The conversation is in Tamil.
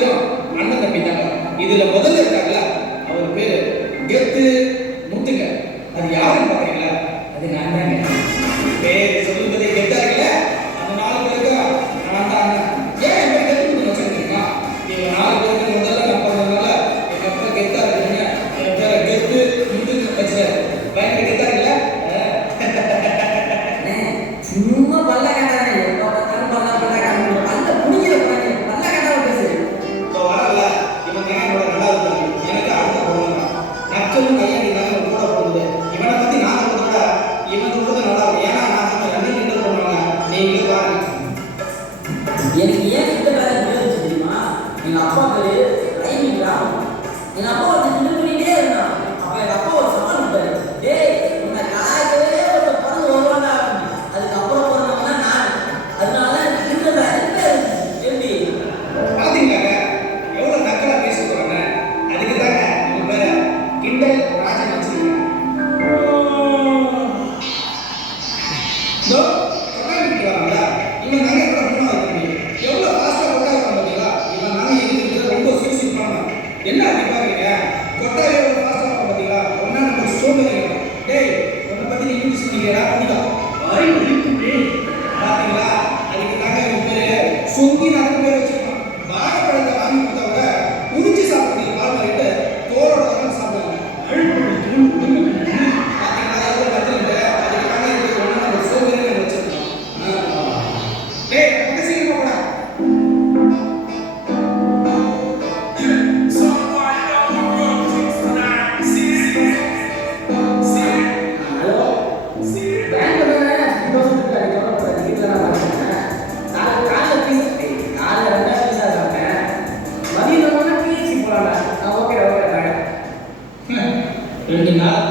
பேரும் அண்ணன் தம்பி தாங்க. இதுல முதல்ல இருக்காங்களா அவர் பேரு கெத்து முத்துங்க. அது யாருன்னு பாக்குறீங்களா? அது நான் தாங்க. பேரு சொல்லுவதை கெத்தா இருக்கல, அந்த 4 பேருக்கு நான் தான் அண்ணன். ஏன் என் பேர் கெத்து முத்துங்க வச்சிருக்கீங்களா? இவங்க 4 பேருக்கு முதல்ல நான் பிறந்ததுனால எங்க அப்பா கெத்தா இருக்குங்க. என் பேரை கெத்து முத்துங்க வச்சுட்டாரு. பயங்கர கெத்தா இருக்கல. சும்மா பல்ல கட்டானே பல்ல பல்ல புடிக்கிற பல்ல கட்டாவ பேசு. இப்போ வரல இவன் தான் என்னோட 2வது தம்பி. எனக்கு அடுத்த பொண்ணு நக்கலும் கையாடி தான் கூட போகுது. இவனை பத்தி நான் சொல்றத விட இவன் சொல்றது நல்லா இருக்கும். ஏன்னா நான் சொன்ன 2 கிண்டல் பண்ணுவாங்க. நீங்களே பாருங்க. எனக்கு ஏன் இந்த வேலை பேர் தெரியுமா? எங்க அப்பா பேரு ரைமிங் ராம். எங்க அப்பா வந்து கிண்டல் பண்ணிட்டே இருந்தான். அப்ப எங்க அப்பா ஒரு சவால் விட்டாரு. டேய் உன்னை காயவே ஒரு பறந்து வருவானா? அதுக்கப்புறம் போனவங்க நான். அதனால கிண்டல் எப்படி பாத்தீங்களாங்க எவ்வளவு நக்கலா பேச போறாங்க. அதுக்கு தாங்க இவன் பேர கிண்டல் ராஜன் வச்சிருக்கேன். இவன் நாங்க கூட மூணாவது தம்பி. எவ்வளவு ஃபாஸ்டா கொட்டாயிருக்கான் பாத்தீங்களா? இவன் நாங்க இருக்கிறது ரொம்ப சுறுசுறுப்பான. என்ன அப்படி பாக்குறீங்க? கொட்டாய் எவ்வளவு ஃபாஸ்டா இருக்கான் பாத்தீங்களா? ஒன்னா நம்ம சோம்பேறிங்க. டேய் உன்னை பத்தி நீ யூஸ் பண்ணிக்கிறா பண்ணிக்கோ. வாய் முடிக்குமே. பாத்தீங்களா? அதுக்கு தாங்க இவன் பேரு சொங்கி நாக்கு பேர் வச்சிருக்கான். வாழைப்பழத்தை வாங்கி கொடுத்தவங்க உரிச்சு சாப்பிடுறது பால் மாறிட்டு தோலோட தான் சாப்பிடுவாங்க. பாத்தீங்களா? எவ்வளவு கத்துக்கிட்டு அதுக்கு தாங்க இதுக்கு ஒன்னா நம்ம சோம்பேறிங்க வச்சிருக்கோம். டேய் கொஞ்சம் சீக்கிரமா போடா. ஹலோ பேங்க்ல தானே 5000 அதுக்கப்புறம் டிக்கெட்ல நான் பார்த்தேன். நாளைக்கு காலைல பீஸ் காலைல 2 பீஸா சாப்பிட்டேன். மதியம் போனா பிஎஸ்சி போகலாம். Okay okay bye. 2 நாள்